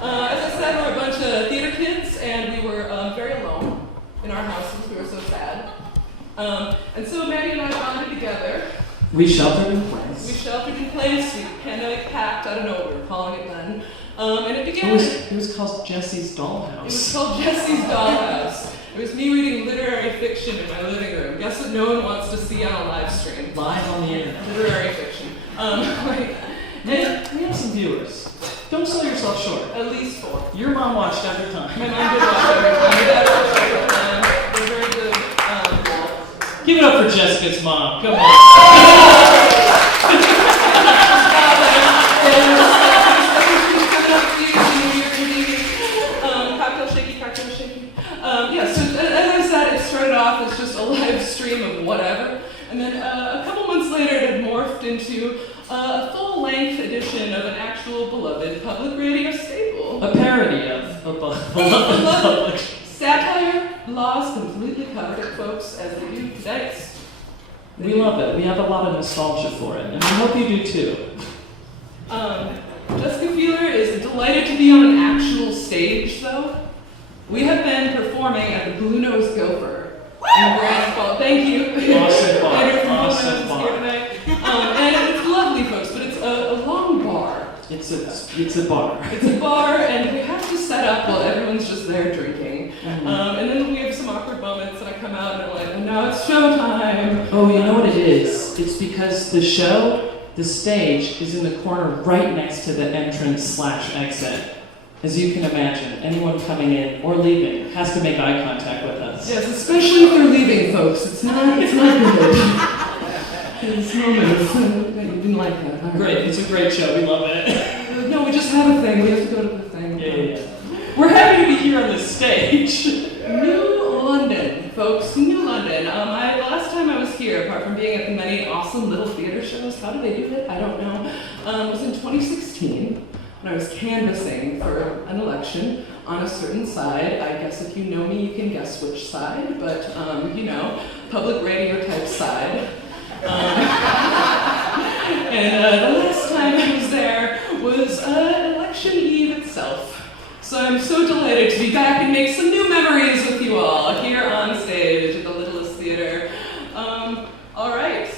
As I said, we're a bunch of theater kids, and we were very alone in our And so Maddie and I bonded together. We sheltered in place. We pandemic pact, I don't know what we were calling it then. And it began. It was called Jesse's Dollhouse. It was called Jesse's Dollhouse. It was me reading literary fiction in my living room. Guess what no one wants to see on a live stream? Live on the internet. Literary fiction. We have some viewers. Don't sell yourself short. At least 4. Your mom watched every time. My mom did watch every time. My dad watched every time. They're very good. Give it up for Jessica's mom. Come on. Cocktail shaky. Yeah, so as I said, it started off as just a live stream of whatever. And then a couple months later, it had morphed into a full-length edition of an actual beloved public radio staple. A parody of a beloved public. Satire, lost, completely covered it, folks, as they do today. We love it. We have a lot of nostalgia for it, and we hope you do too. Jessica Feeler is delighted to be on an actual stage, though. We have been performing at the Blue Nose Gopher in Grand Falls. Thank you. Awesome bar. Andrew from Awesome Blue Nose bar. here tonight. And it's lovely, folks, but it's a long bar. It's a bar. It's a bar, and we have to set up while everyone's just there drinking. Mm-hmm. And then we have some awkward moments, and I come out and I'm like, now it's showtime. Oh, you know what it is? It's because the stage is in the corner right next to the entrance/exit. As you can imagine, anyone coming in or leaving has to make eye contact with us. Yes, especially if they're leaving, folks. It's not good. It's moments. You didn't like that. Right. Great, it's a great show. We love it. No, we just have a thing. We have to go to the thing. Yeah. We're happy to be here on this stage. New London, folks. New London. Last time I was here, apart from being at the many awesome little theater shows, how did they do it? I don't know. Was in 2016. When I was canvassing for an election on a certain side. I guess if you know me, you can guess which side, but public radio type side. And the last time I was there was election eve itself. So I'm so delighted to be back and make some new memories with you all here on stage at the Littlest Theater. All right,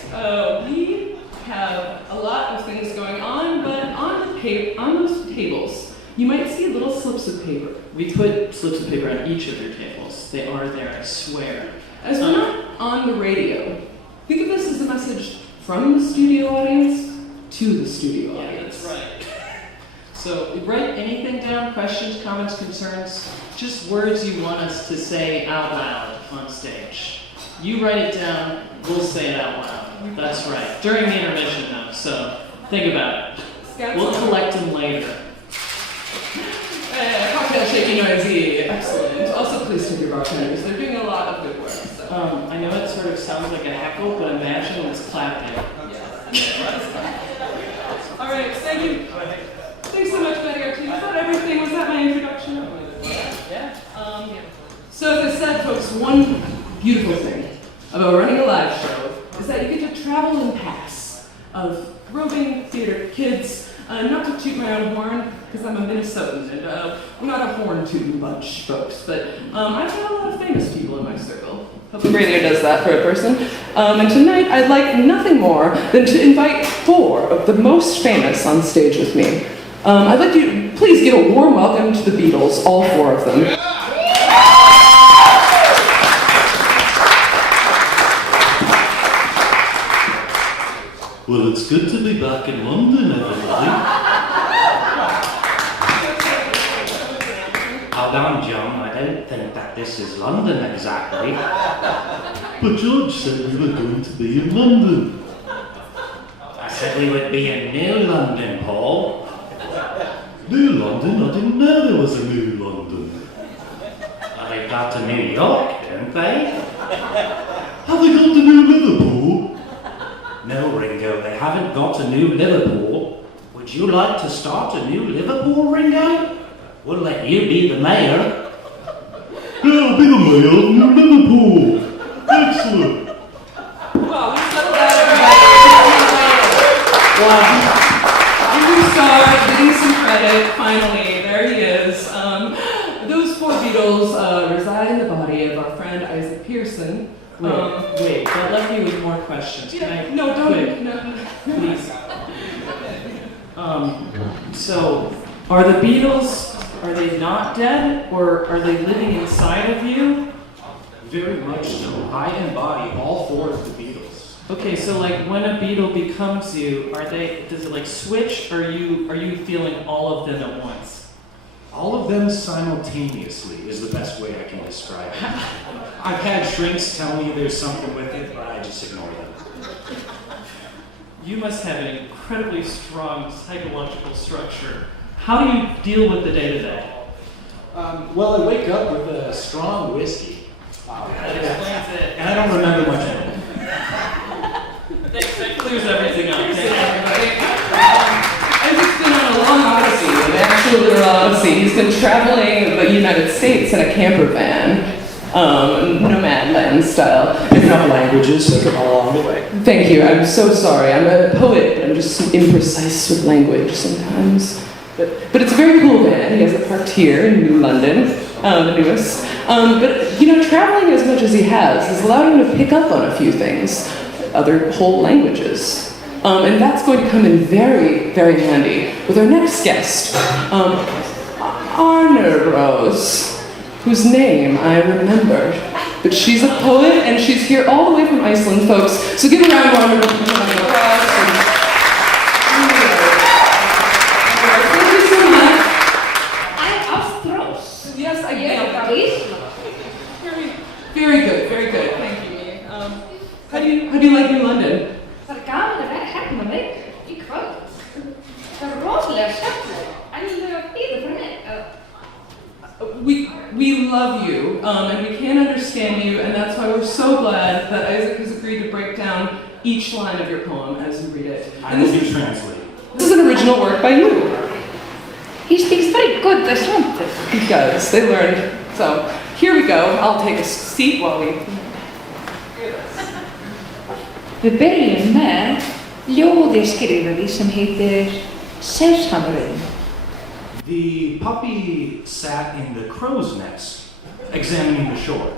we have a lot of things going on, but on those tables, you might see little slips of paper. We put slips of paper on each of your tables. They are there, I swear. As we're not on the radio, think of this as a message from the studio audience to the studio audience. Yeah, that's right. So write anything down, questions, comments, concerns, just words you want us to say out loud on stage. You write it down, we'll say it out loud. That's right. During the intermission though, so think about it. We'll collect them later. Cocktail shaky noisy, excellent. Also please tip your bartenders, they're doing a lot of good work. So. I know it sort of sounds like a heckle, but imagine it's clapping. All right, thank you. Thanks so much, Betty R. I thought everything, was that my introduction? Yeah. So as I said, folks, one beautiful thing about running a live show is that you get to travel in packs of roving theater kids. Not to toot my own horn, because I'm a Minnesotan, and we're not a horn-tooting bunch, folks, but I've got a lot of famous people in my circle. Public radio does that for a person. And tonight, I'd like nothing more than to invite 4 of the most famous on stage with me. I'd like you to please give a warm welcome to the Beatles, all 4 of them. Well, it's good to be back in London, everybody. Hold on, John. I don't think that this is London exactly. But George said we were going to be in London. I said we would be in New London, Paul. New London? I didn't know there was a New London. Well, they've got to New York, don't they? Have they got to New Liverpool? No, Ringo, they haven't got a New Liverpool. Would you like to start a new Liverpool, Ringo? We'll let you be the mayor. Yeah, I'll be the mayor of New Liverpool. Excellent. Well, we settled that, everybody. Wow. A new star, getting some credit, finally, there he is. Those 4 Beatles reside in the body of our friend Isaac Pearson. Wait, Wait, that left me with more questions. Can I? No, don't. Quick, No. please. So, are the Beatles, are they not dead, or are they living inside of you? Very much so. I embody all four of the Beatles. Okay, so like when a Beatle becomes you, does it like switch, or are you feeling all of them at once? All of them simultaneously is the best way I can describe it. I've had shrinks tell me there's something with it, but I just ignore them. You must have an incredibly strong psychological structure. How do you deal with the day-to-day? Well, I wake up with a strong whiskey. That explains it. And I don't remember much of it. That clears everything up. Thank you. Isaac's been on a long odyssey, an actual little odyssey. He's been traveling the United States in a camper van, nomad land style. Picking up languages along the way. Thank you. I'm so sorry. I'm a poet, but I'm just imprecise with language sometimes. But it's a very cool van. He has it parked here in New London, the newest. But traveling as much as he has allowed him to pick up on a few things, other whole languages. And that's going to come in very, very handy with our next guest, Arna Rose, whose name I remembered. But she's a poet, and she's here all the way from Iceland, folks. So give a round of Arna Rose. Thank you so much. I'm Ástrós. Yes, I Ég er get frá Ísland. Very good, very good. Thank you, Mimi. How do you like New London? Það er gaman að vera hérna með ykkur í kvöld. Það er rosalega skemmtilegt. En ég vil að býða fyrir mig. We love you, and we can't understand you, and that's why we're so glad that Isaac has agreed to break down each line of your poem as you read it. I will be translating. This is an original work by you. He speaks very good Icelandic. He does. They learned. So here we go. I'll take a seat while we. Við byrjum með ljóði skrifaði sem heitir Selshamrinn. The puppy sat in the crow's nest, examining the shore.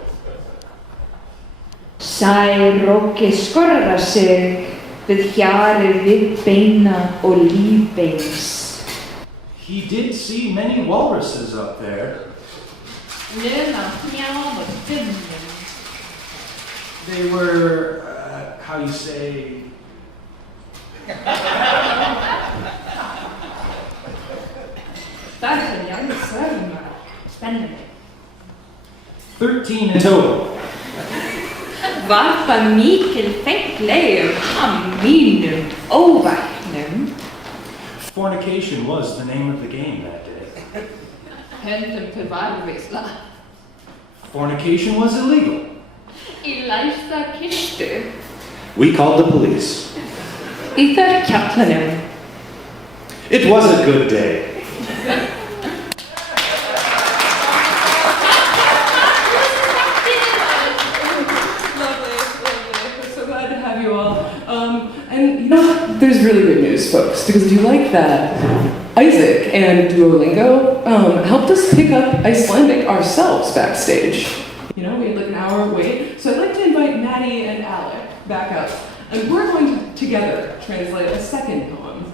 Særóki skorra sig við hjarið við beina og lífbeins. He did see many walruses up there. Luna mjálmur dimmum. They were, how you say... Það er jáður sögumar. Spennandi. 13 in total. Var það mikil fenglegum á mínum óvæknum? Fornication was the name of the game that day. Höndum til varðvísla. Fornication was illegal. Í læsta kistu. We called the police. Í þar kjallanum. It was a good day. Lovely. We're so glad to have you all. And you know what? There's really good news, folks, because if you like that, Isaac and Duolingo helped us pick up Icelandic ourselves backstage. We had like an hour wait. So I'd like to invite Maddie and Alec back up, and we're going to together translate a second poem.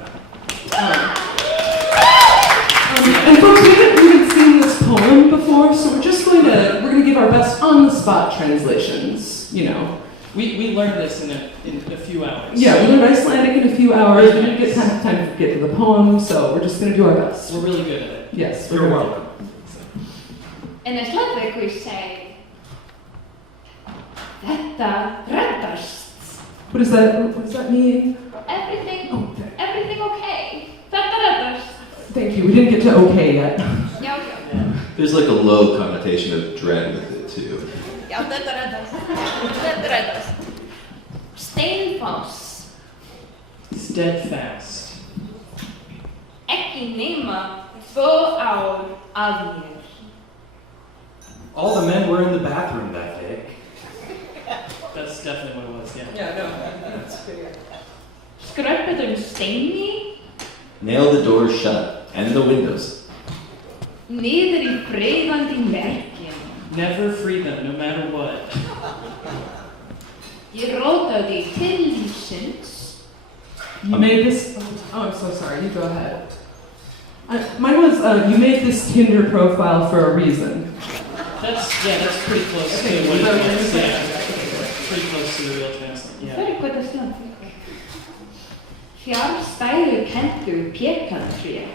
And folks, we haven't seen this poem before, so we're gonna give our best on-the-spot translations. We learned this in a few hours. Yeah, we learned Icelandic in a few hours. We didn't get time to get to the poem, so we're just gonna do our best. We're really good at it. Yes, You're welcome. En Icelandic we say Þetta reddast. What does that mean? Everything Okay. okay. Þetta reddast. Thank you. We didn't get to okay yet. Já. There's like a low connotation of dread with it too. Já, þetta reddast. Steinfoss. Steadfast. Ekki nema 2 ár af mér. All the men were in the bathroom that day. That's definitely what it was, yeah. Yeah, no, that's good. Skröppuðum steini. Nail the doors shut and the windows. Niður í breiðandi merkin. Never free them, no matter what. Ég rótaði til lífsins. You made this. Oh, I'm so sorry. You go ahead. Mine was you made this Tinder profile for a reason. That's pretty close Okay, to what so it you're is. saying- Yeah, pretty close to the real translate. Yeah. Very gott að slá. Fjárstæðu kentu pékantré.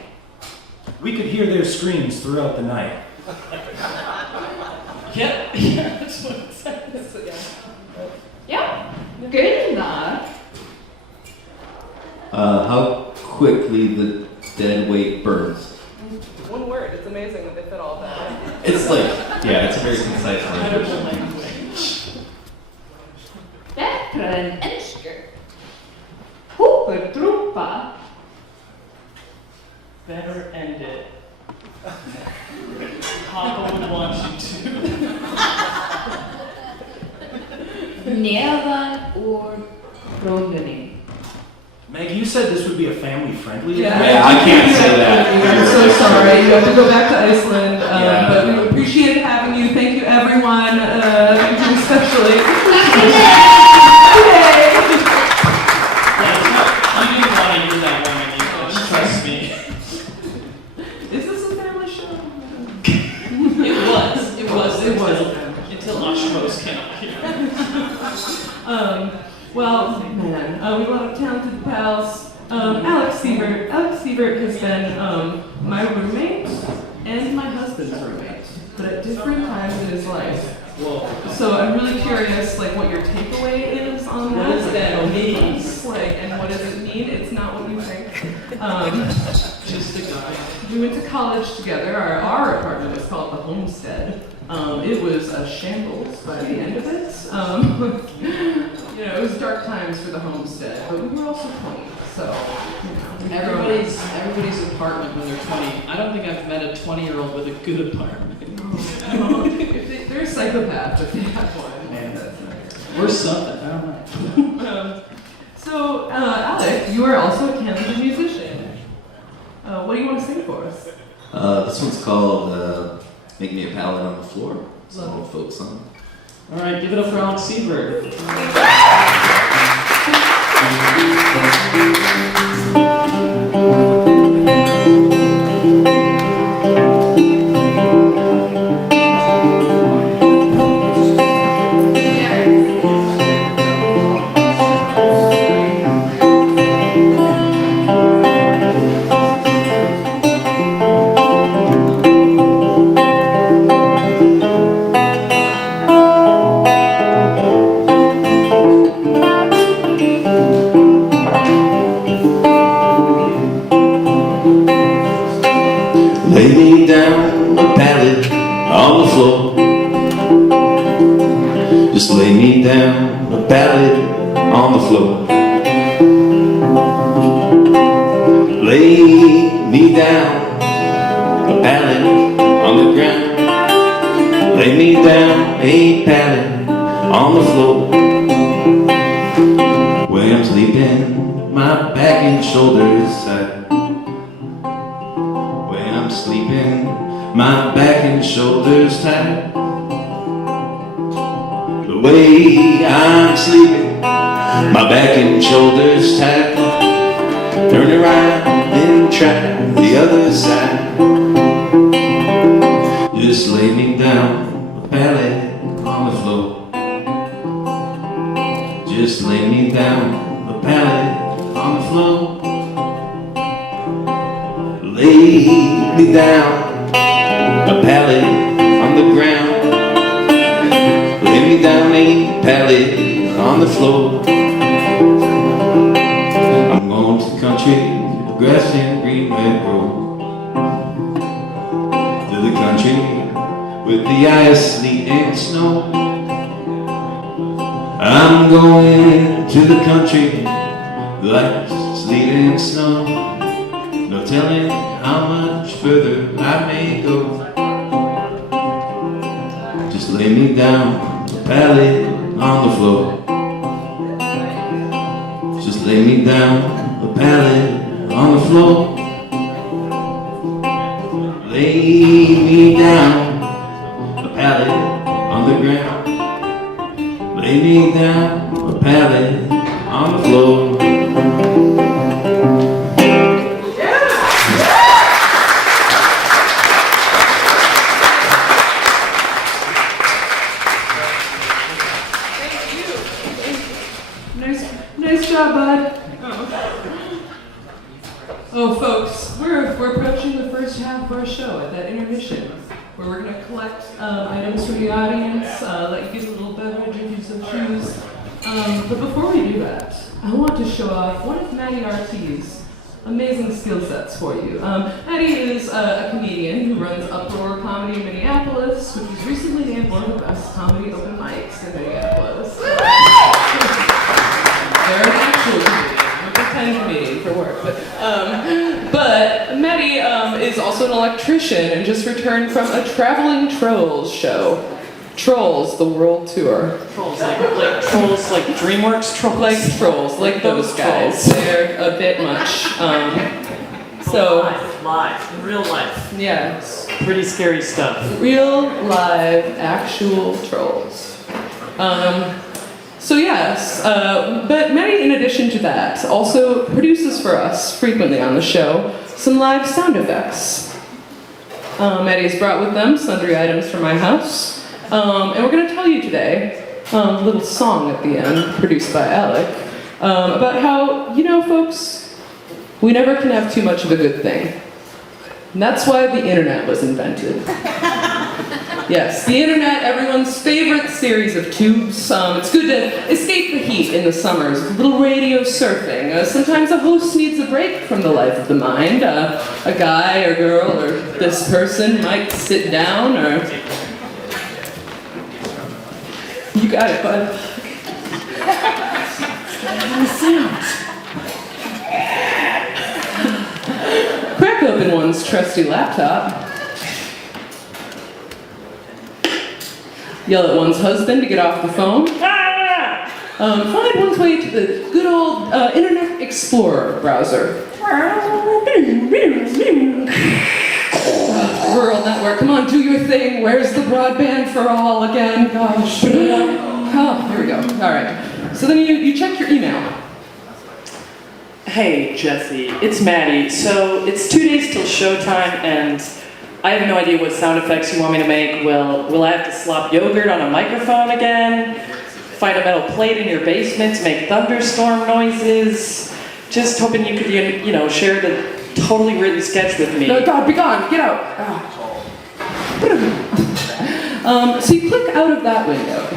We could hear their screams throughout the night. Yeah, that's what it says. Já, Gunnar. How quickly the dead weight burns. One word. It's amazing that they fit all of that. It's like, yeah, it's a very concise language. Incredible language. Betra en ensku. Húpur drúpa. Better end it. Papa would want you to. Neðan úr brúnunni. Meg, you said this would be a family-friendly Yeah. event. Yeah, I can't say that. I'm so sorry. You have to go back to Iceland. Yeah. But we appreciate having you. Thank you, everyone. Thank you especially. Yeah, you didn't want to hear that one in English, trust me. Is this a family show? It was It was. until Ashros came out here. Well, man, we have a lot of talented pals. Alex Sievert has been my roommate and my husband's roommate, but at different times in his life. Whoa. So I'm really curious, like, what your takeaway is on that. What does that mean? Like, and what does it mean? It's not what you think. Just a guy. We went to college together. Our apartment was called the Homestead. It was a shambles by the end of it. You know, it was dark times for the Homestead, but we were also 20, so, you know. Everybody's apartment when they're 20. I don't think I've met a 20-year-old with a good apartment. They're a psychopath if they have one. Man. That's not Or something, I don't know. So, Alec, you are also a talented musician. What do you want to sing for us? This one's called Make Me a Pallet on the Floor. It's an old folk song. All right, give it up for Alex Sievert. Lay me down a pallet on the floor. Just lay me down a pallet on the floor. Lay me down a pallet on the ground. Lay me down a pallet on the floor. Where I'm sleeping, my back and shoulders side. I'm sleeping, my back and shoulders tight. The way I'm sleeping, my back and shoulders tight. Turn around and try the other side. Just lay me down a pallet on the floor. Just lay me down a pallet on the floor. Lay me down a pallet on the ground. Lay me down a pallet on the floor. I'm going to the country, the grass and green may grow. To the country with the ice, sleet and snow. I'm going to the country, the ice, sleet and snow. No telling how much further I may go. Just lay me down a pallet on the floor. Just lay me down a pallet on the floor. Lay me down a pallet on the ground. lay me down a pallet on the floor. Nice job, bud. Oh, folks, we're approaching the first half of our show at that intermission, where we're going to collect items from the audience, let you get a little beverage if you so choose. But before we do that, I want to show off one of Maddie RT's amazing skill sets for you. Maddie is a comedian who runs Uproar Comedy in Minneapolis, which was recently named one of the best comedy open mics in Minneapolis. They're an actual comedian, a pretend comedian for work. But Maddie is also an electrician and just returned from a traveling Trolls show. Trolls, the world tour. Trolls, like Trolls, like DreamWorks Trolls? Like Trolls, like those guys. They're a bit much. Live, in real life. Yes. Pretty scary stuff. Real, live, actual Trolls. So yes, but Maddie, in addition to that, also produces for us, frequently on the show, some live sound effects. Maddie has brought with them sundry items from my house, and we're going to tell you today, a little song at the end, produced by Alec, about how, you know folks, we never can have too much of a good thing. And that's why the internet was invented. Yes, the internet, everyone's favorite series of tubes. It's good to escape the heat in the summers with a little radio surfing. Sometimes a host needs a break from the life of the mind. A guy or girl or this person might sit down or... You got it, bud. Crack open one's trusty laptop. Yell at one's husband to get off the phone. Find one's way to the good old Internet Explorer browser. Rural network, come on, do your thing. Where's the broadband for all again? Gosh. Oh, here we go. All right. So then you check your email. Hey, Jesse, it's Maddie. So it's 2 days till showtime, and I have no idea what sound effects you want me to make. Will I have to slop yogurt on a microphone again? Find a metal plate in your basement to make thunderstorm noises? Just hoping you could, share the totally written sketch with me. No, God, be gone. Get out. So you click out of that window,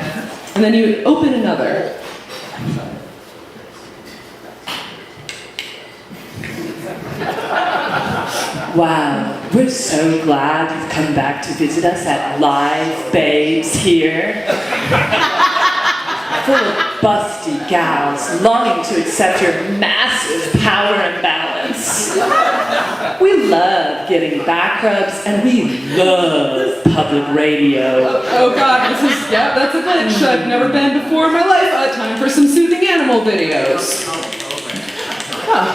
and then you open another. Wow, we're so glad you've come back to visit us at Live Babes here. Full of busty gals longing to accept your massive power and balance. We love getting back rubs and we love public radio. Oh God, that's a glitch. I've never been before in my life. Time for some soothing animal videos.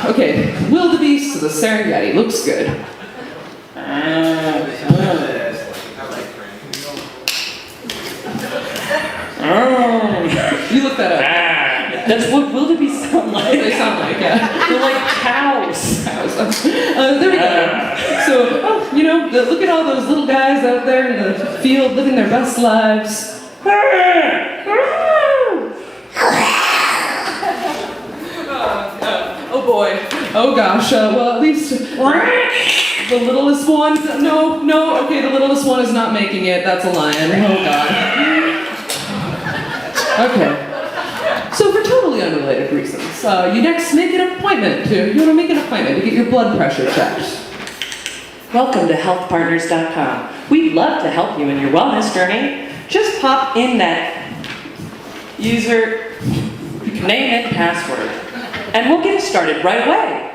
Okay, wildebeest to the Serengeti, looks good. You look that up. That's what wildebeest sound like. They sound like, yeah. They're like cows. There we go. So, look at all those little guys out there in the field living their best lives. Oh boy. Oh gosh. Well, at least the littlest one. No. Okay, the littlest one is not making it. That's a lion. Oh God. Okay. So for totally unrelated reasons, you next make an appointment to get your blood pressure checked. Welcome to healthpartners.com. We'd love to help you in your wellness journey. Just pop in that user name and password, and we'll get started right away.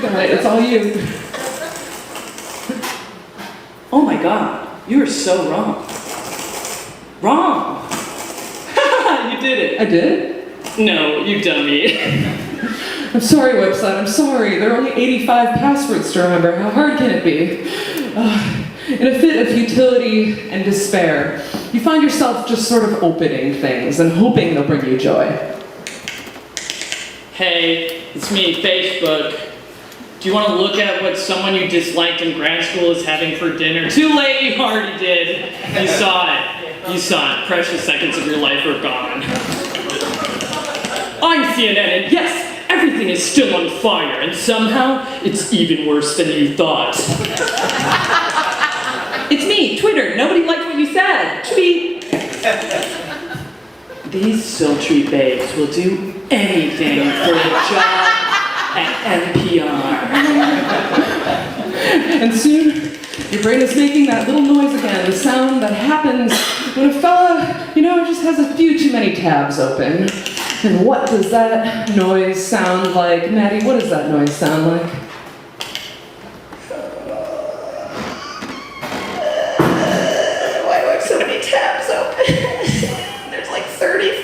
Got it, it's all you. Oh my God, you are so wrong. Wrong! You did it. I did? No, you dummy. I'm sorry, website, I'm sorry. There are only 85 passwords to remember. How hard can it be? In a fit of futility and despair, you find yourself just sort of opening things and hoping they'll bring you joy. Hey, it's me, Facebook. Do you want to look at what someone you disliked in grad school is having for dinner? Too late, you already did. You saw it. You saw it. Precious seconds of your life are gone. I'm CNN, and yes, everything is still on fire, and somehow it's even worse than you thought. It's me, Twitter. Nobody liked what you said. Tweet. These sultry babes will do anything for a job at NPR. And soon, your brain is making that little noise again, the sound that happens when a fella, just has a few too many tabs open. And what does that noise sound like? Maddie, what does that noise sound like? Why do I have so many tabs open? There's like 35.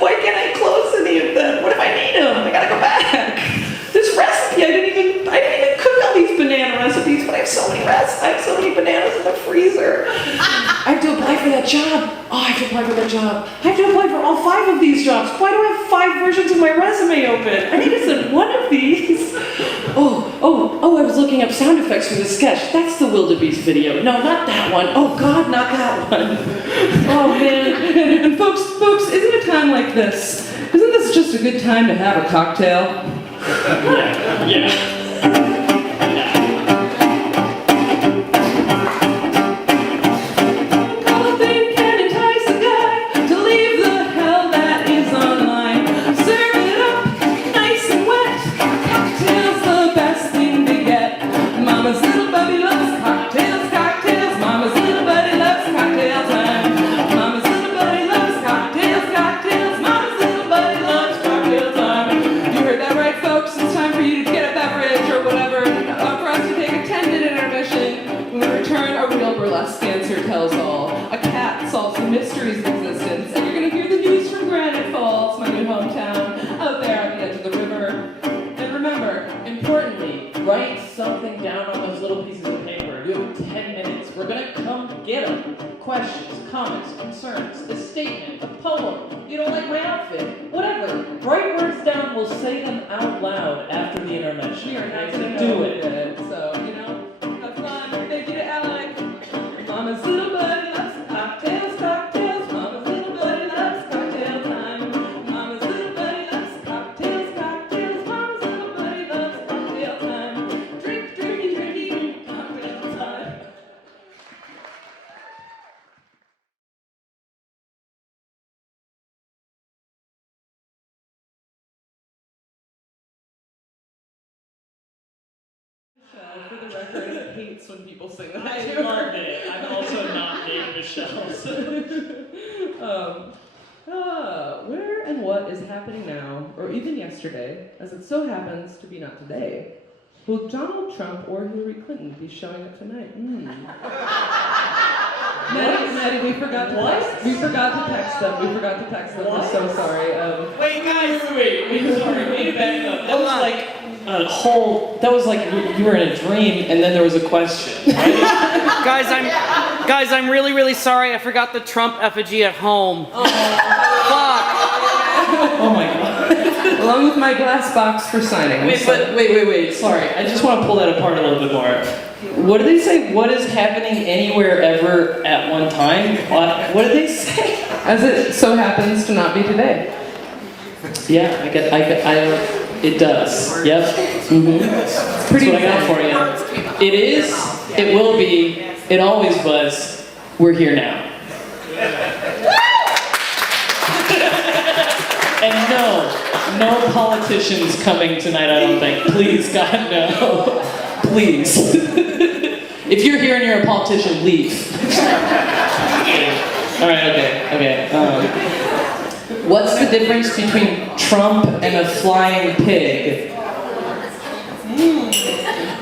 Why can't I close any of them? What if I need them? I gotta go back. This recipe, I didn't even cook all these banana recipes, but I have so many bananas in the freezer. I have to apply for that job. Oh, I have to apply for that job. I have to apply for all 5 of these jobs. Why do I have 5 versions of my resume open? I need to send one of these. I was looking up sound effects for the sketch. That's the wildebeest video. No, not that one. Oh God, not that one. Oh man. And folks, isn't a time like this, isn't this just a good time to have a cocktail? Yeah. Mysteries of existence, and you're going to hear the news from Granite Falls, my new hometown, out there on the edge of the river. And remember, importantly, write something down on those little pieces of paper. You have 10 minutes. We're going to come get them. Questions, comments, concerns, a statement, a poem. You don't like my outfit, whatever. Write words down. We'll say them out loud after the intermission. We are not going to do it. So, have fun. Thank you to Alec. Mama's little buddy loves cocktails. Mama's little buddy loves cocktail time. Mama's little buddy loves cocktails. Mama's little buddy loves cocktail time. Drink, cocktail time. For the record, it hates when people sing that. I love it. I'm also not named Michelle. Where and what is happening now, or even yesterday, as it so happens to be not today? Will Donald Trump or Hillary Clinton be showing up tonight? Maddie, we forgot to text. We forgot to text them. We're so sorry. Wait, guys, wait, sorry, we need to back up. That was like that was like you were in a dream and then there was a question, right? Guys, I'm really, really sorry. I forgot the Trump effigy at home. Fuck. Oh my God. Along with my glass box for signing. Wait, sorry. I just want to pull that apart a little bit more. What did they say? What is happening anywhere ever at one time? What did they say? As it so happens to not be today. Yeah, it does. Yep. Mm-hmm. That's what I got for you. It is, it will be, it always was, we're here now. And no politicians coming tonight, I don't think. Please, God, no. Please. If you're here and you're a politician, leave. All right, okay. What's the difference between Trump and a flying pig?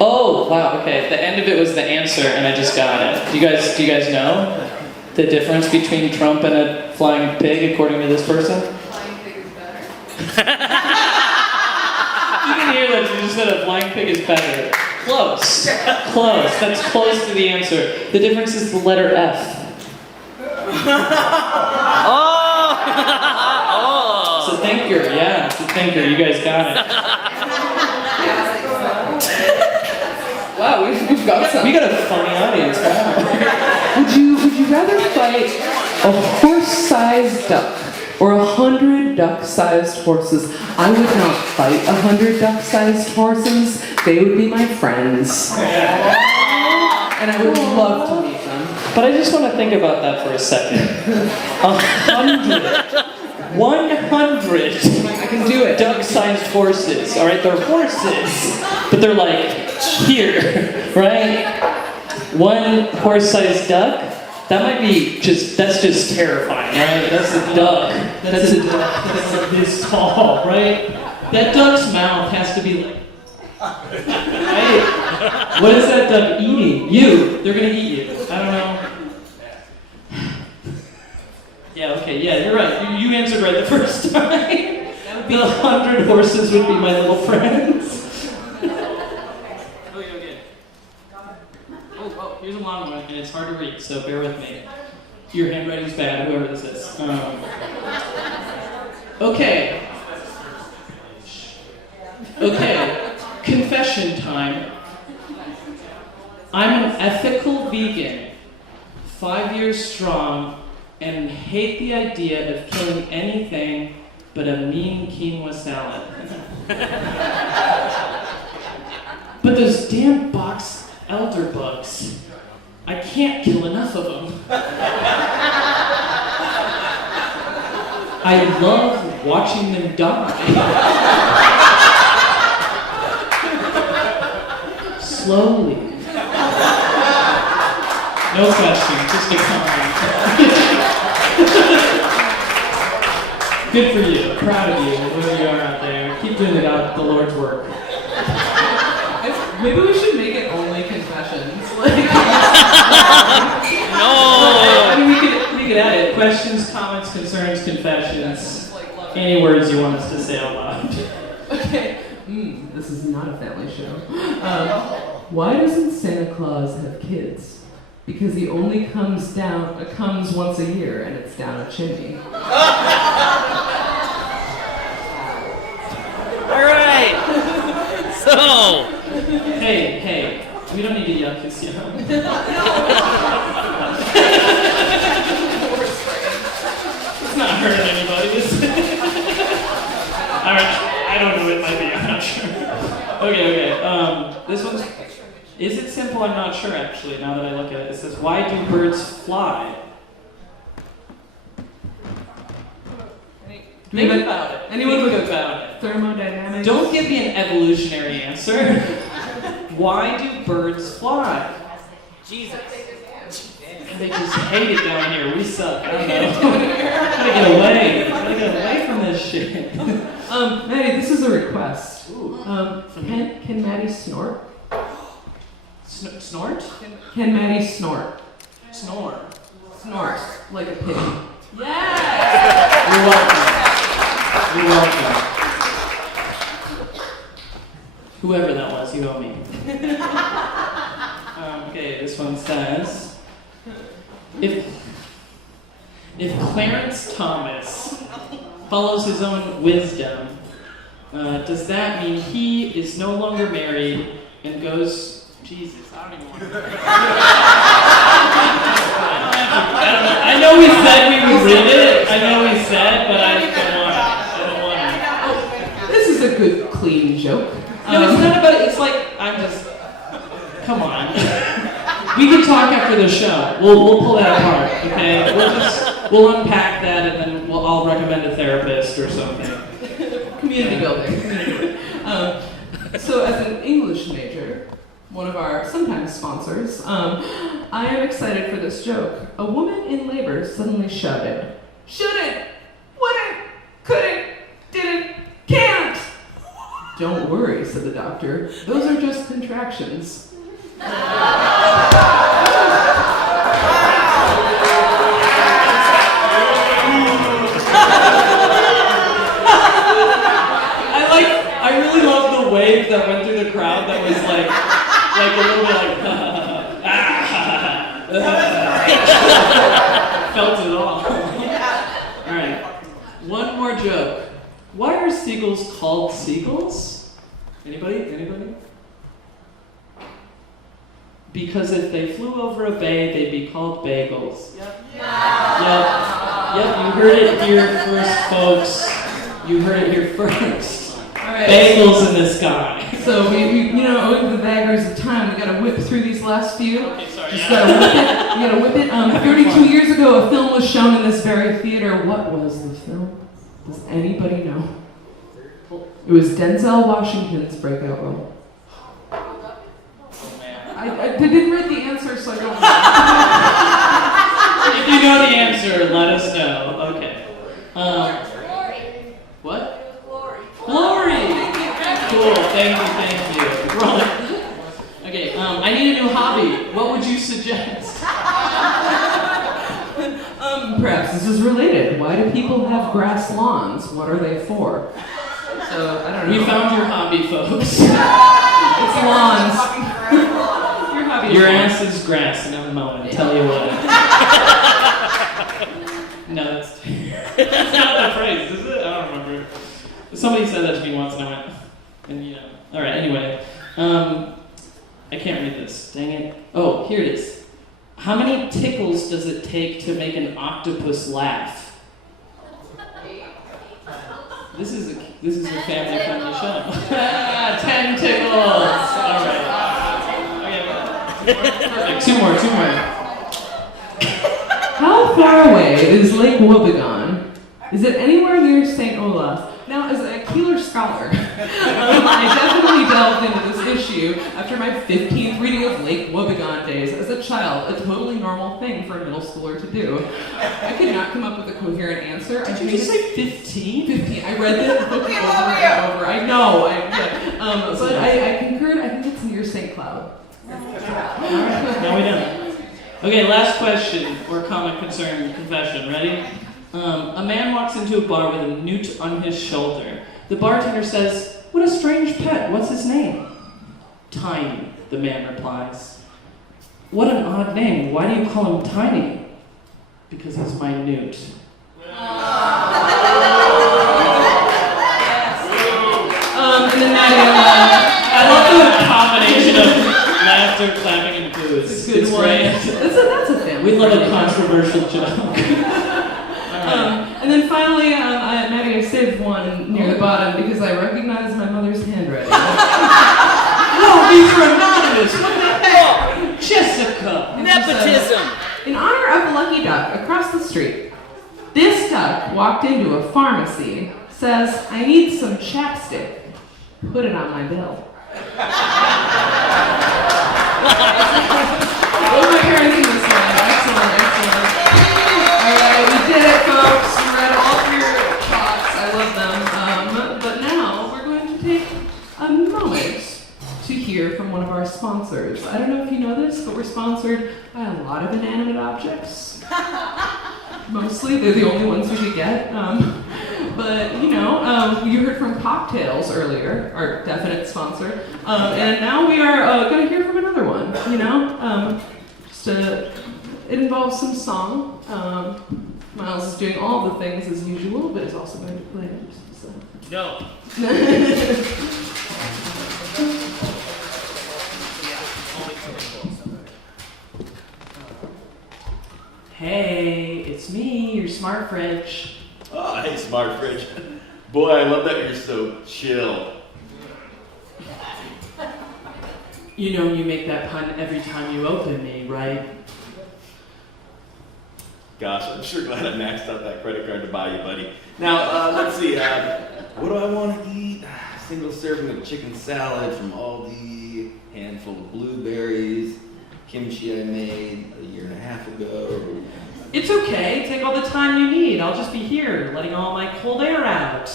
Oh, wow, okay. The end of it was the answer, and I just got it. Do you guys know the difference between Trump and a flying pig, according to this person? Flying pig is better. hear that. You just said a flying pig is better. Close. Close. That's close to the answer. The difference is the letter F. Oh! It's a thinker, yeah. It's a thinker. You guys got it. Wow, we've got some. We got a funny audience. Wow. Would you rather fight a horse-sized duck or 100 duck-sized horses? I would not fight 100 duck-sized horses. They would be my friends. And I would love to meet them. But I just want to think about that for a second. 100 I can do it. duck-sized horses. All right, they're horses, but they're like here, right? One horse-sized duck. That might be that's just terrifying, right? That's a duck. That's a duck that's like this tall, right? That duck's mouth has to be like, right? What is that duck eating? You. They're gonna eat you. I don't know. Yeah, okay, yeah, you're right. You answered right the first time. The 100 horses would be my little friends. Okay. Oh, here's a long one, and it's hard to read, so bear with me. Your handwriting's bad, whoever this is. Okay. Confession time. I'm an ethical vegan, 5 years strong, and hate the idea of killing anything but a mean quinoa salad. But those damn box elder bugs, I can't kill enough of them. I love watching them die. Slowly. No question, just a comment. Good for you. Proud of you, whoever you are out there. Keep doing the Lord's work. Maybe we should make it only confessions. No! I mean, we could add it. Questions, comments, concerns, confessions. Any words you want us to say out loud. Okay. This is not a family show. Why doesn't Santa Claus have kids? Because he only comes once a year, and it's down a chimney. All right. So, Hey, we don't need to yell this young. It's not hurting anybody, is it? Alright, I don't know, it might be, I'm not sure. Okay. This one's, is it simple? I'm not sure actually, now that I look at it. It says, why do birds fly? Think about it. Anyone think about it. Thermodynamics. Don't give me an evolutionary answer. Why do birds fly? Jesus. They just hate it down here. We suck. I don't know. Gotta get away. Gotta get away from this shit. Maddie, this is a request. Can Maddie snort? Snort? Can Maddie snort? Snore. Snort. Like a pig. You're welcome. You're welcome. Whoever that was, you owe me. Okay, this one says, if Clarence Thomas follows his own wisdom, does that mean he is no longer married and goes? Jesus, I don't even want to. I know we said we would read it. I know we said, but I don't want it. This is a good, clean joke. No, it's not about it. It's like, I'm just, come on. We can talk after the show. We'll pull that apart, okay? We'll unpack that and then I'll recommend a therapist or something. Community building. So as an English major, one of our sometimes sponsors, I am excited for this joke. A woman in labor suddenly shouted, "Shouldn't, wouldn't, couldn't, didn't, can't!" "Don't worry," said the doctor. "Those are just contractions." I really love the way like a little bit like, felt it all. All right, one more joke. Why are seagulls called seagulls? Anybody? Because if they flew over a bay, they'd be called bagels. Yep, you heard it here first, folks. You heard it here first. All right. Bagels in the sky. So we owing the baggers of time, we gotta whip through these last few. Okay, sorry. Just gotta whip it. You gotta whip it. 32 years ago, a film was shown in this very theater. What was the film? Does anybody know? It was Denzel Washington's breakout role. I didn't read the answer, so I don't know. If you know the answer, let us know. Okay. What? Glory. Cool. Thank you. Right. Okay. I need a new hobby. What would you suggest? Perhaps this is related. Why do people have grass lawns? What are they for? So I don't know. We found your hobby, folks. It's lawns. Your hobby. Your ass is grass, and I'm mowing. Tell you what. No, that's not the phrase, is it? I don't remember. Somebody said that to me once, and I went, and All right. Anyway, I can't read this. Dang it. Oh, here it is. How many tickles does it take to make an octopus laugh? This is a family-friendly show. 10 tickles. All right. Okay. Perfect. Two more. How far away is Lake Wobegon? Is it anywhere near St. Olaf? Now, as a Keeler scholar, I definitely delved into this issue after my 15th reading of Lake Wobegon days as a child, a totally normal thing for a middle schooler to do. I could not come up with a coherent answer. Did you say 15? 15. I read this book over and over. I know. But I concurred. I think it's near St. Cloud. Alright, now we know. Okay, last question, or common concern confession. Ready? A man walks into a bar with a newt on his shoulder. The bartender says, "What a strange pet. What's his name?" "Tiny," the man replies. "What an odd name. Why do you call him Tiny?" "Because he's my newt." And then Maddie, I love the combination of laughter, clapping, and boos. It's a good one. Great. That's a family. We love a controversial joke. And then finally, Maddie, I saved one near the bottom because I recognized my mother's handwriting. No, these are anonymous. What the heck? Jessica. Nepotism. In honor of a lucky duck across the street, this duck walked into a pharmacy, says, "I need some chapstick. Put it on my bill." Oh, my parenting this one. Excellent. All right, we did it, folks. We read all of your thoughts. I love them. But now we're going to take a moment to hear from one of our sponsors. I don't know if you know this, but we're sponsored by a lot of inanimate objects. Mostly, they're the only ones we could get. But you heard from Cocktails earlier, our definite sponsor, and now we are going to hear from another one. It involves some song. Miles is doing all the things as usual, but is also going to play it. So. No. Hey, it's me, your smart fridge. Oh, hey, smart fridge. Boy, I love that you're so chill. You know you make that pun every time you open me, right? Gosh, I'm sure glad I maxed out that credit card to buy you, buddy. Now, let's see. What do I want to eat? Single serving of chicken salad from Aldi, handful of blueberries, kimchi I made a year and a half ago. It's okay, take all the time you need. I'll just be here, letting all my cold air out.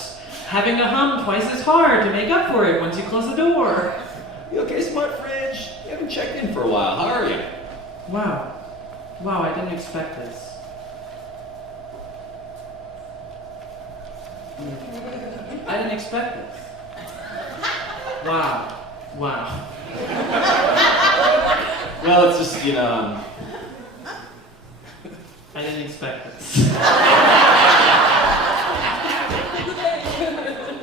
Having to hum twice as hard to make up for it once you close the door. You okay, smart fridge? You haven't checked in for a while. How are you? Wow, I didn't expect this. I didn't expect this. Wow. Well, it's just, you know, I didn't expect this.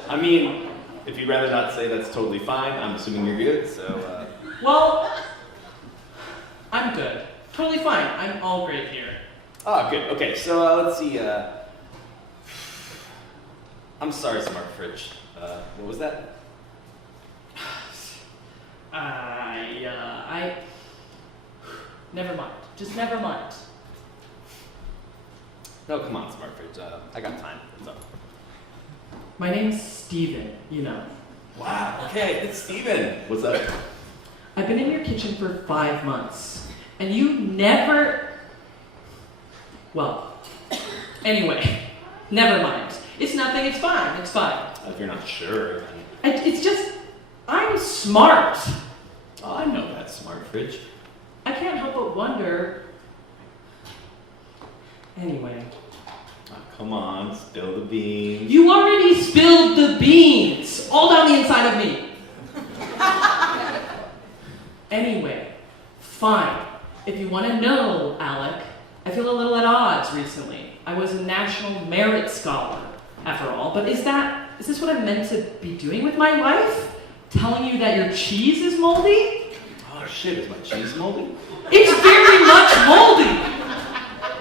I mean, if you'd rather not say, that's totally fine. I'm assuming you're good, so, Well, I'm good. Totally fine. I'm all great here. Oh, good. Okay, so let's see. I'm sorry, Smart Fridge. What was that? Never mind. Just never mind. No, come on, Smart Fridge. I got time. What's up? My name's Steven, you know. Wow. Okay, it's Steven. What's up? I've been in your kitchen for 5 months, and you never... Well, anyway, never mind. It's nothing, it's fine, it's fine. If you're not sure, then... It's just, I'm smart. Oh, I know that, Smart Fridge. I can't help but wonder... Anyway. Oh, come on, spill the beans. You already spilled the beans! All down the inside of me! Anyway, fine. If you want to know, Alec, I feel a little at odds recently. I was a National Merit Scholar, after all, but is this what I'm meant to be doing with my life? Telling you that your cheese is moldy? Oh shit, is my cheese moldy? It's very much moldy!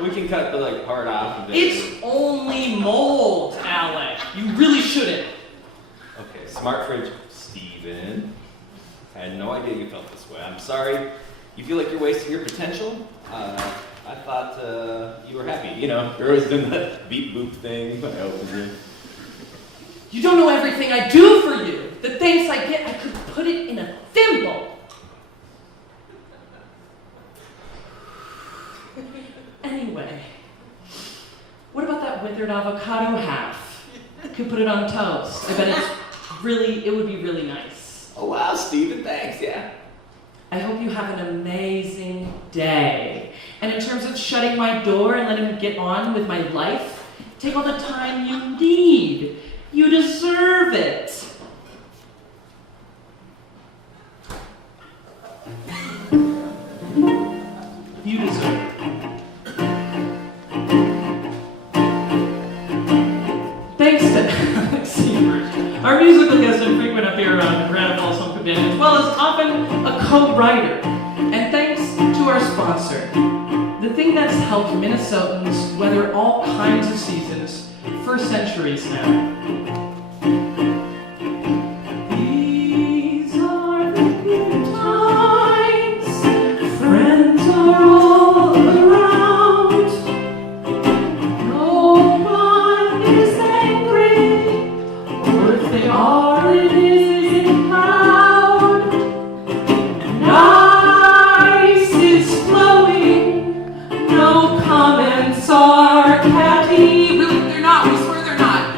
We can cut the part off of it. It's only mold, Alec. You really shouldn't. Okay, Smart Fridge, Steven. I had no idea you felt this way. I'm sorry. You feel like you're wasting your potential? I thought you were happy. You know, you're always doing the beep boop thing when I open you. You don't know everything I do for you. The things I get, I could put it in a thimble. Anyway, what about that withered avocado half? I could put it on toast. I bet it would be really nice. Oh wow, Steven, thanks, yeah. I hope you have an amazing day. And in terms of shutting my door and letting me get on with my life, take all the time you need. You deserve it. You deserve it. Thanks to Alex Siebert, our musical guest and frequent appearer on Granite Falls Home Companion, as well as often a co-writer. And thanks to our sponsor, the thing that's helped Minnesotans weather all kinds of seasons for centuries now. These are the good times, friends are all around. No one is angry, or if they are, it isn't loud. Ice is flowing, no comments are catty. They're not, we swear they're not.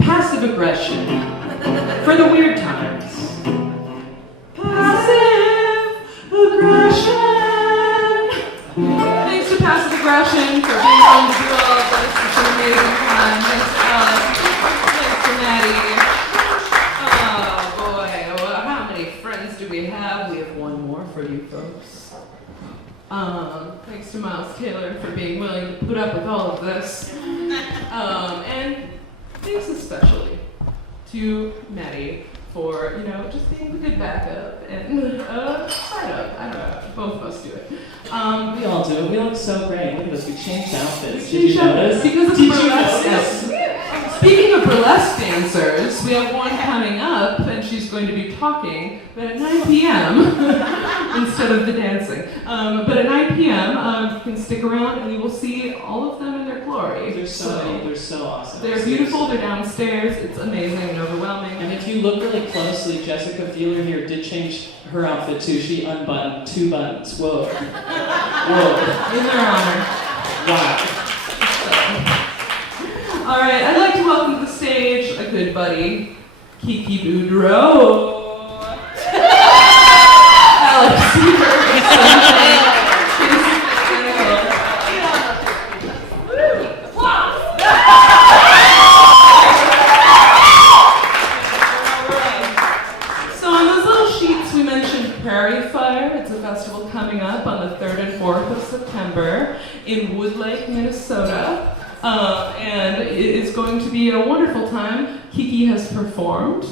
Passive aggression for the weird times. Passive aggression. Thanks to passive aggression for being on to do all of this. It's an amazing time. Thanks to Alex. Thanks to Maddie. Oh boy, well, how many friends do we have? We have one more for you folks. Thanks to Miles Taylor for being willing to put up with all of this. And thanks especially to Maddie for, just being the good backup and side up. I don't know, both of us do it. We all do it. We look so great. Look at us. We changed outfits. Did Changed you notice? Because of Did you burlesque. notice? Speaking of burlesque dancers, we have one coming up, and she's going to be talking, but at 9 p.m. instead of the dancing. But at 9 p.m., you can stick around, and you will see all of them in their glory. They're so awesome. They're beautiful. They're downstairs. It's amazing and overwhelming. And if you look really closely, Jessica Feeler here did change her outfit too. She unbuttoned 2 buttons. Whoa. Whoa. In their honor. Wow. All right, I'd like to welcome to the stage a good buddy, Kiki Boudreau. Alex Siebert. So on those little sheets we mentioned Prairie Fire. It's a festival coming up on the 3rd and 4th of September in Wood Lake, Minnesota. And it is going to be a wonderful time. Kiki has performed.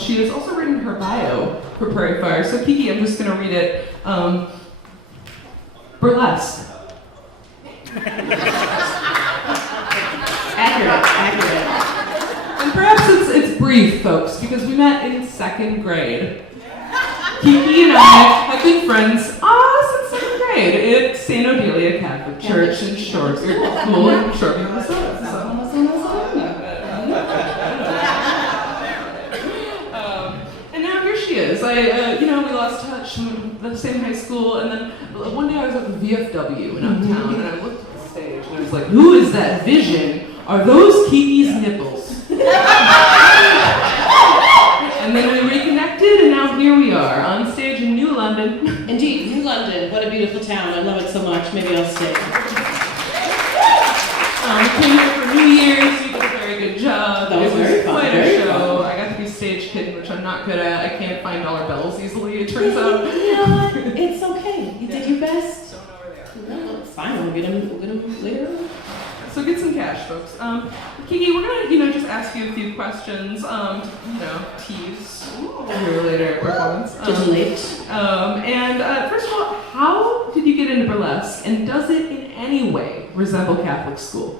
She has also written her bio for Prairie Fire. So Kiki, I'm just going to read it. Burlesque. Accurate. And perhaps it's brief, folks, because we met in 2nd grade. Kiki and I have been friends since 2nd grade at St. Odelia Catholic Church in Short School in Short, Minnesota. And now here she is. We lost touch in the same high school, and then one day I was at the VFW in Uptown, and I looked at the stage, and I was like, who is that vision? Are those Kiki's nipples? And then we reconnected, and now here we are, on stage in New London. Indeed, New London. What a beautiful town. I love it so much. Maybe I'll stay. We came here for New Year's. You did a very good job. That was very fun. Quite a show. I got to be stage kid, which I'm not good at. I can't find dollar bills easily, it turns out. You know what? It's okay. You did your best. Don't know where they are. No, it's fine. We'll get them later. So get some cash, folks. Kiki, we're gonna, just ask you a few questions, tease your later performance. First of all, how did you get into burlesque, and does it in any way resemble Catholic school?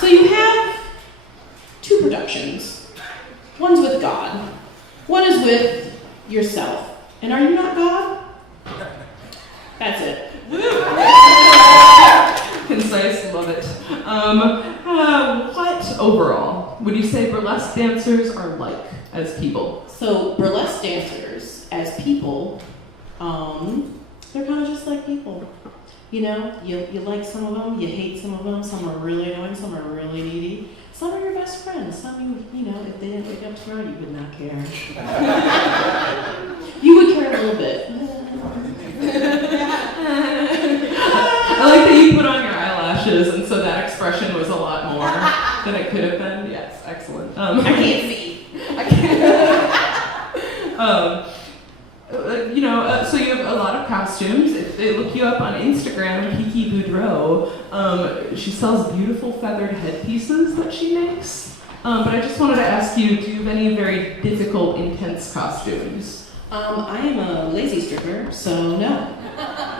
So you have 2 productions. One's with God. One is with yourself. And are you not God? That's it. Concise, love it. What overall would you say burlesque dancers are like as people? So burlesque dancers as people, they're kind of just like people. You like some of them, you hate some of them, some are really annoying, some are really needy. Some are your best friends, some if they didn't wake up tomorrow, you would not care. You would care a little bit. I like that you put on your eyelashes, and so that expression was a lot more than it could have been. Yes, excellent. I can't see. I can't. So you have a lot of costumes. If they look you up on Instagram, Kiki Boudreau, she sells beautiful feathered headpieces that she makes. But I just wanted to ask you, do you have any very difficult, intense costumes? I am a lazy stripper, so no.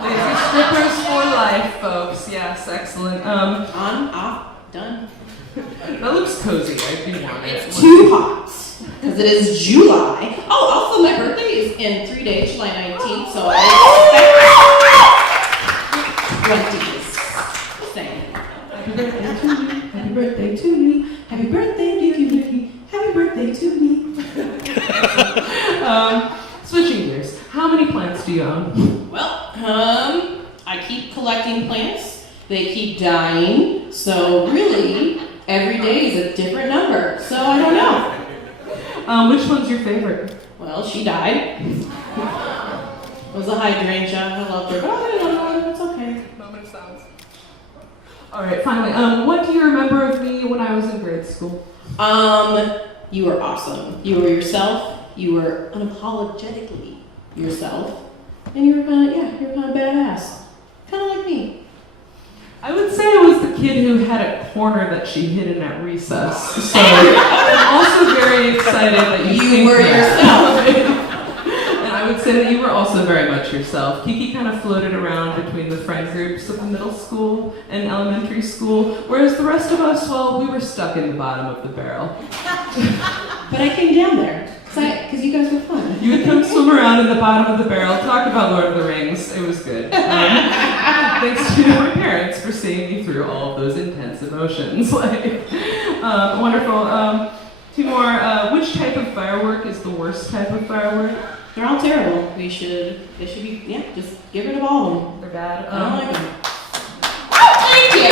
Lazy strippers for life, folks. Yes, excellent. On, off, done. That looks cozy. I do want it. It's too hot, because it is July. Oh, also my birthday is in 3 days, July 19th, so I expect 20s. Same. Happy birthday to me. Happy birthday to you. Happy birthday to me. Switching gears, how many plants do you own? Well, I keep collecting plants. They keep dying. So really, every day is a different number. So I don't know. Which one's your favorite? Well, she died. It was a hydrangea. I loved her. But I don't know. It's okay. Moment of silence. All right, finally, what do you remember of me when I was in grade school? You were awesome. You were yourself. You were unapologetically yourself. And you were kind of badass. Kind of like me. I would say I was the kid who had a corner that she hid in at recess. So I'm also very excited that you were yourself. And I would say that you were also very much yourself. Kiki kind of floated around between the friend groups of the middle school and elementary school, whereas the rest of us, well, we were stuck in the bottom of the barrel. But I came down there. Because you guys were fun. You would come swim around in the bottom of the barrel, talk about Lord of the Rings. It was good. Thanks to my parents for seeing me through all of those intense emotions. Wonderful. 2 more. Which type of firework is the worst type of firework? They're all terrible. They should be, just get rid of all of them. They're bad. I don't like them. Thank you.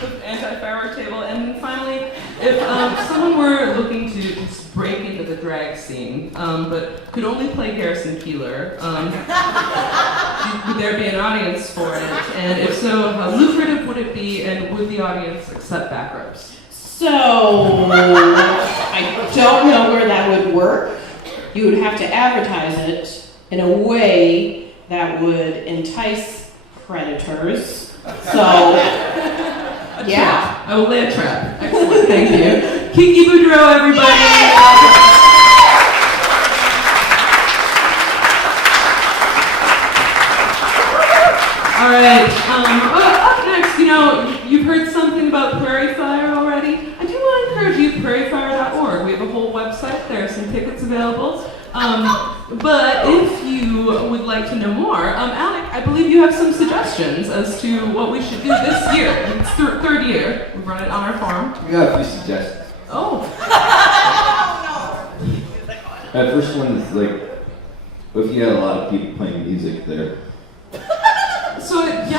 The anti-firework table. And finally, if someone were looking to just break into the drag scene, but could only play Garrison Keillor, would there be an audience for it? And if so, how lucrative would it be, and would the audience accept back rubs? So, I don't know where that would work. You would have to advertise it in a way that would entice predators. So, yeah. I will lay a trap. Excellent, thank you. Kiki Boudreau, everybody. All right, up next, you've heard something about Prairie Fire already. I do want to encourage you, prairiefire.org. We have a whole website, there are some tickets available. But if you would like to know more, Alec, I believe you have some suggestions as to what we should do this year. It's third year. We've run it on our farm. We got a few suggestions. Oh. First one is like, what if you had a lot of people playing music there? So, yeah.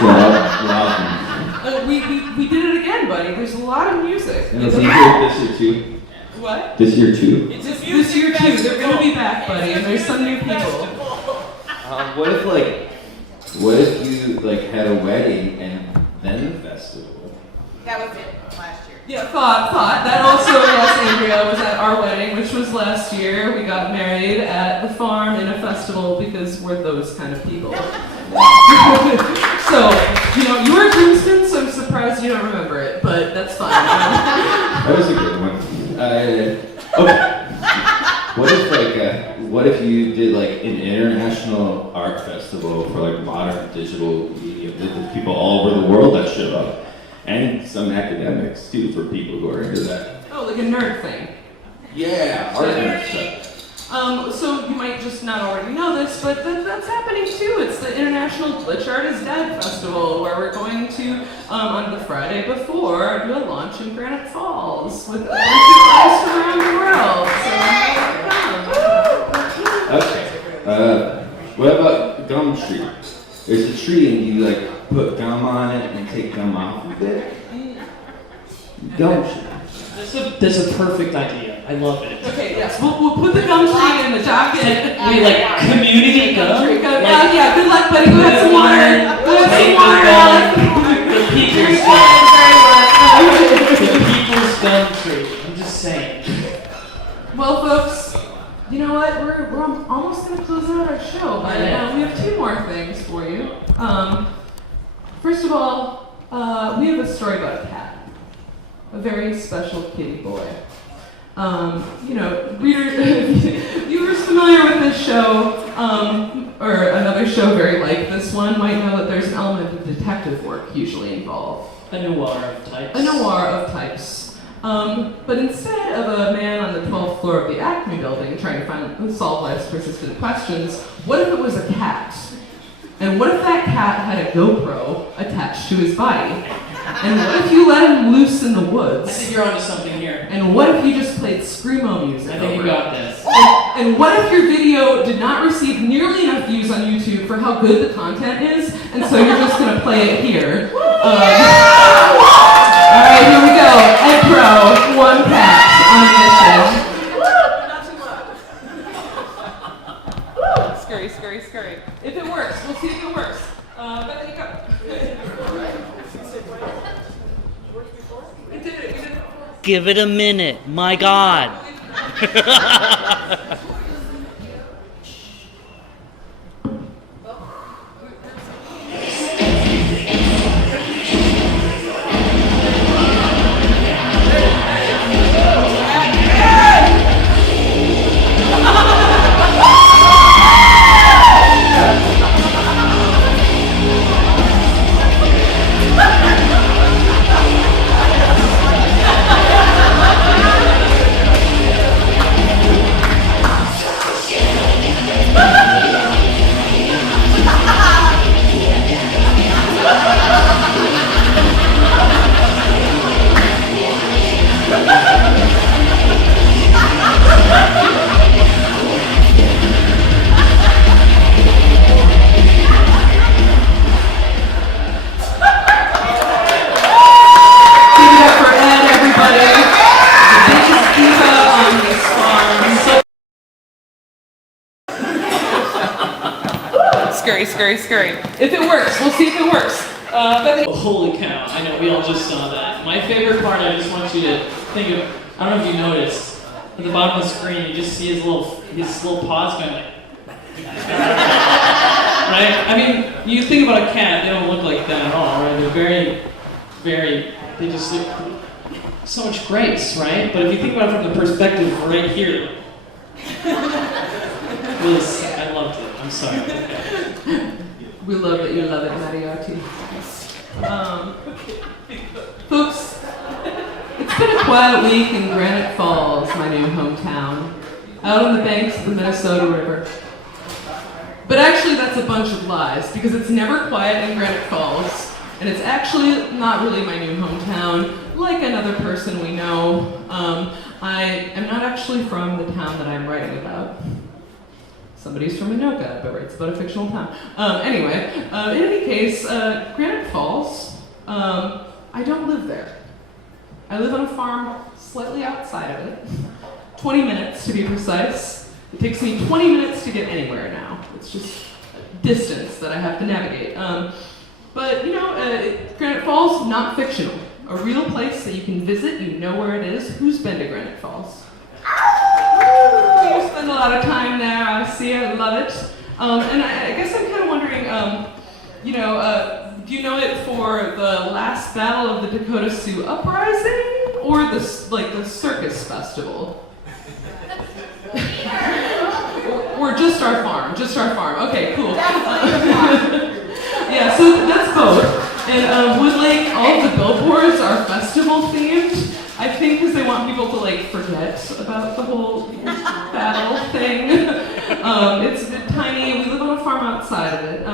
We did it again, buddy. There's a lot of music. And it's here this year too. What? This year too. This year too. They're gonna be back, buddy, and there's some new people. What if you had a wedding and then a festival? That was it last year. Yeah, thought. That also, yes, Andrea, was at our wedding, which was last year. We got married at the farm in a festival because we're those kind of people. So, you were at Kingston, so I'm surprised you don't remember it, but that's fine. That was a good one. Okay. What if you did an international art festival for modern digital media with people all over the world that showed up, and some academics too for people who are into that. Oh, like a nerd thing. Yeah, art nerd stuff. So you might just not already know this, but that's happening too. It's the International Glitch Art is Dead Festival, where we're going to, on the Friday before, do a launch in Granite Falls with a bunch of artists around the world. So, Okay. What about gum tree? There's a tree and you put gum on it and take gum off of it. Gum tree. That's a perfect idea. I love it. Okay, yes, we'll put the gum tree in the docket. We community gum? Yeah, good luck, buddy. Go have some water. Go have some water, Alex. The people's gum tree. I'm just saying. Well, folks, you know what? We're almost going to close out our show, but we have two more things for you. First of all, we have a story about a cat. A very special kitty boy. Viewers familiar with this show, or another show very like this one, might know that there's an element of detective work usually involved. A noir of types. A noir of types. But instead of a man on the 12th floor of the Acme building trying to solve life's persistent questions, what if it was a cat? And what if that cat had a GoPro attached to his body? And what if you let him loose in the woods? I think you're onto something here. And what if you just played screamo music? I think you got this. And what if your video did not receive nearly enough views on YouTube for how good the content is, and so you're just going to play it here? All right, here we go. Ed Pro, one cat on mission. Scary, scary, scary. If it works, we'll see if it works. Bethany, go. Give it a minute, my God. Scary, scary. If it works, we'll see if it works. Holy cow, I know, we all just saw that. My favorite part, I just want you to Thank you. I don't know if you noticed, at the bottom of the screen, you just see his little paws going like. Right? I mean, you think about a cat, they don't look like that at all, right? They're very, very, they just look so much grace, right? But if you think about it from the perspective right here, I loved it. I'm sorry. Okay. We love that you love it, Mariotti. Folks, it's been a quiet week in Granite Falls, my new hometown, out on the banks of the Minnesota River. But actually that's a bunch of lies, because it's never quiet in Granite Falls, and it's actually not really my new hometown, like another person we know. I am not actually from the town that I'm writing about. Somebody's from Anoka, but writes about a fictional town. Anyway, in any case, Granite Falls, I don't live there. I live on a farm slightly outside of it, 20 minutes to be precise. It takes me 20 minutes to get anywhere now. It's just distance that I have to navigate. But you know, Granite Falls, not fictional. A real place that you can visit, you know where it is. Who's been to Granite Falls? You spend a lot of time there, I see, I love it. And I guess I'm kind of wondering, do you know it for the last battle of the Dakota Sioux Uprising, or the circus festival? or just our farm, okay, cool. Yeah, so that's both. And Wood Lake, all of the billboards are festival themed. I think because they want people to forget about the whole battle thing. It's tiny. We live on a farm outside of it,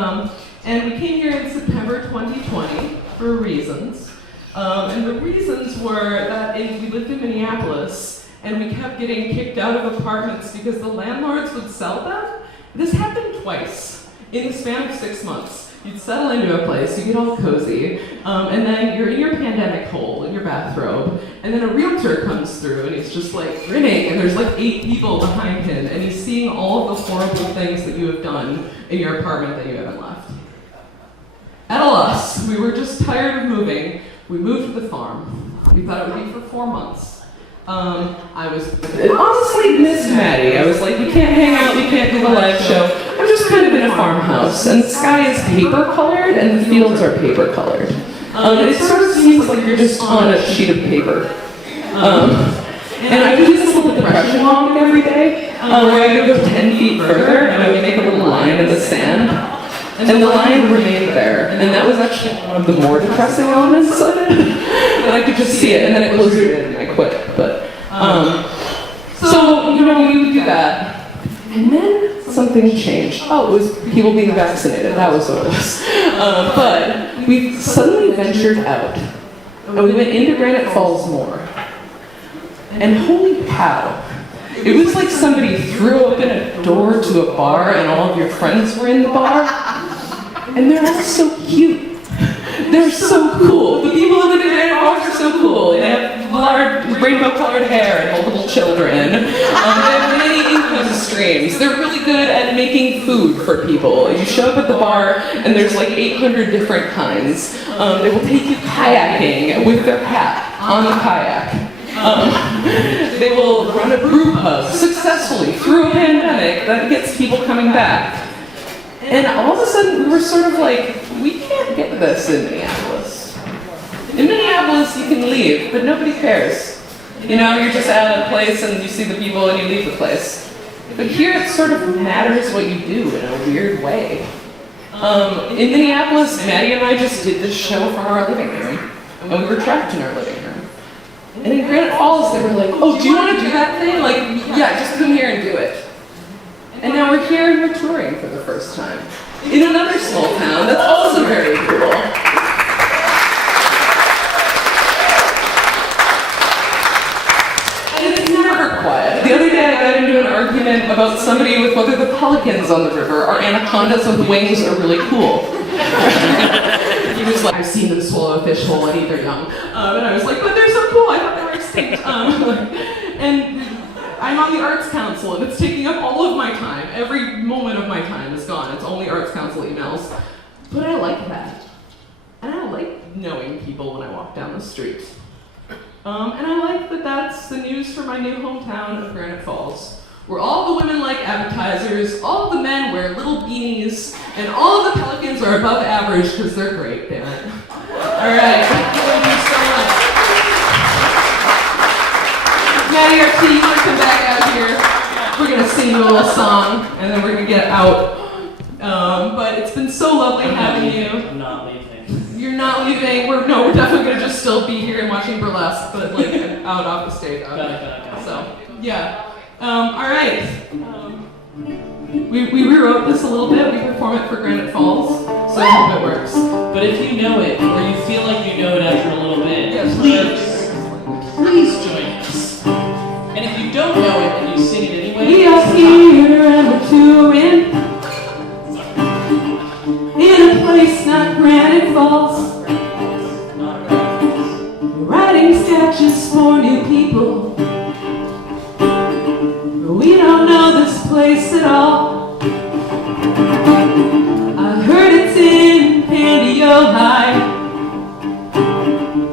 and we came here in September 2020 for reasons. And the reasons were that we lived in Minneapolis, and we kept getting kicked out of apartments because the landlords would sell them. This happened twice in the span of 6 months. You'd settle into a place, you get all cozy, and then you're in your pandemic hole in your bathrobe, and then a realtor comes through and he's just grinning, and there's 8 people behind him, and he's seeing all of the horrible things that you have done in your apartment that you haven't left. At a loss, we were just tired of moving. We moved to the farm. We thought it would be for 4 months. I was honestly missed Maddie. I was like, we can't hang out, we can't do the live show. I'm just kind of in a farmhouse, and the sky is paper colored, and the fields are paper colored. It sort of seems like you're just on a sheet of paper. And I would do this little depression walk every day, where I would go 10 feet further, and I would make a little line in the sand. And the line remained there, and that was actually one of the more depressing elements of it. And I could just see it, and then it closed it in, and I quit. But so we would do that, and then something changed. Oh, it was people being vaccinated. That was what it was. But we suddenly ventured out, and we went into Granite Falls more. And holy cow! It was like somebody threw open a door to a bar, and all of your friends were in the bar. And they're all so cute. They're so cool. The people in the Granite Falls are so cool. They have large rainbow-colored hair and multiple children. They have many income streams. They're really good at making food for people. You show up at the bar, and there's 800 different kinds. They will take you kayaking with their hat on the kayak. They will run a brew pub successfully through a pandemic that gets people coming back. And all of a sudden, we were sort of we can't get this in Minneapolis. In Minneapolis, you can leave, but nobody cares. You're just at a place and you see the people and you leave the place. But here, it sort of matters what you do in a weird way. In Minneapolis, Maddie and I just did this show from our living room, and we were trapped in our living room. And in Granite Falls, they were like, oh, do you want to do that thing? Yeah, just come here and do it. And now we're here and we're touring for the first time in another small town that's also very cool. And it's never quiet. The other day I got into an argument about somebody with whether the pelicans on the river are anacondas with wings or really cool. He was like, I've seen them swallow a fish whole and eat their young. And I was like, but they're so cool, I thought they were extinct. And I'm on the Arts Council, and it's taking up all of my time. Every moment of my time is gone. It's only Arts Council emails. But I like that. And I like knowing people when I walk down the street. And I like that that's the news for my new hometown of Granite Falls, where all the women like appetizers, all the men wear little beanies, and all of the pelicans are above average because they're great, damn it. All right, thank you so much. Maddie RT, you want to come back out here? We're going to sing you a little song, and then we're going to get out. But it's been so lovely having you. I'm not leaving. You're not leaving. We're definitely going to just still be here and watching burlesque, but like out off the stage. Got it. So, yeah. All right. We rewrote this a little bit. We perform it for Granite Falls, so I hope it works. But if you know it, or you feel like you know it after a little bit, Yes, please join us. And if you don't know it and you sing it anyway, We are here and we're touring in a place not Granite Falls, writing sketches for new people. We don't know this place at all. I heard it's in Pandio High.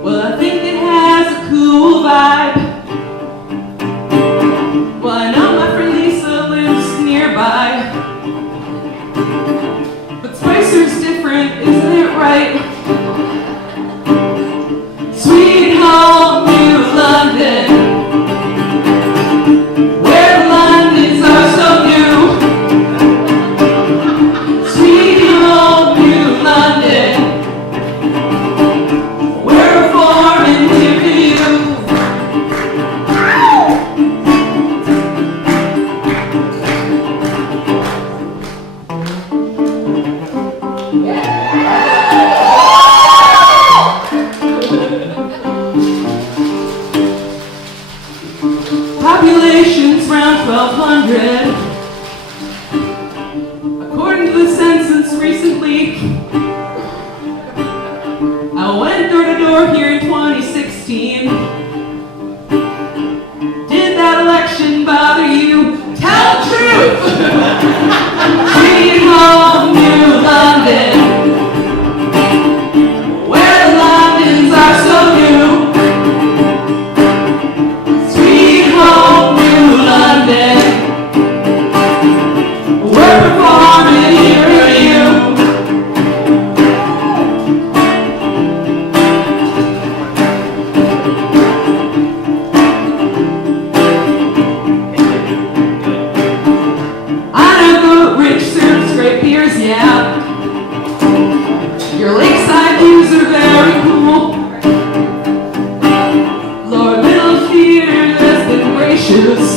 Well, I think it has a cool vibe. Well, I know my friend Lisa lives nearby. But Spicer's different, isn't it right? Sweet home, New London, where the Londons are so new. Sweet home, New London, we're performing here for you. Population's around 1,200. According to the census recently, I went door to door here in 2016. Did that election bother you? Tell the truth! Sweet home, New London, where the Londons are so new. Sweet home, New London, we're performing here for you. I know good rich serves great beers, yeah. Your lakeside views are very cool. Lord Little Theater has been gracious.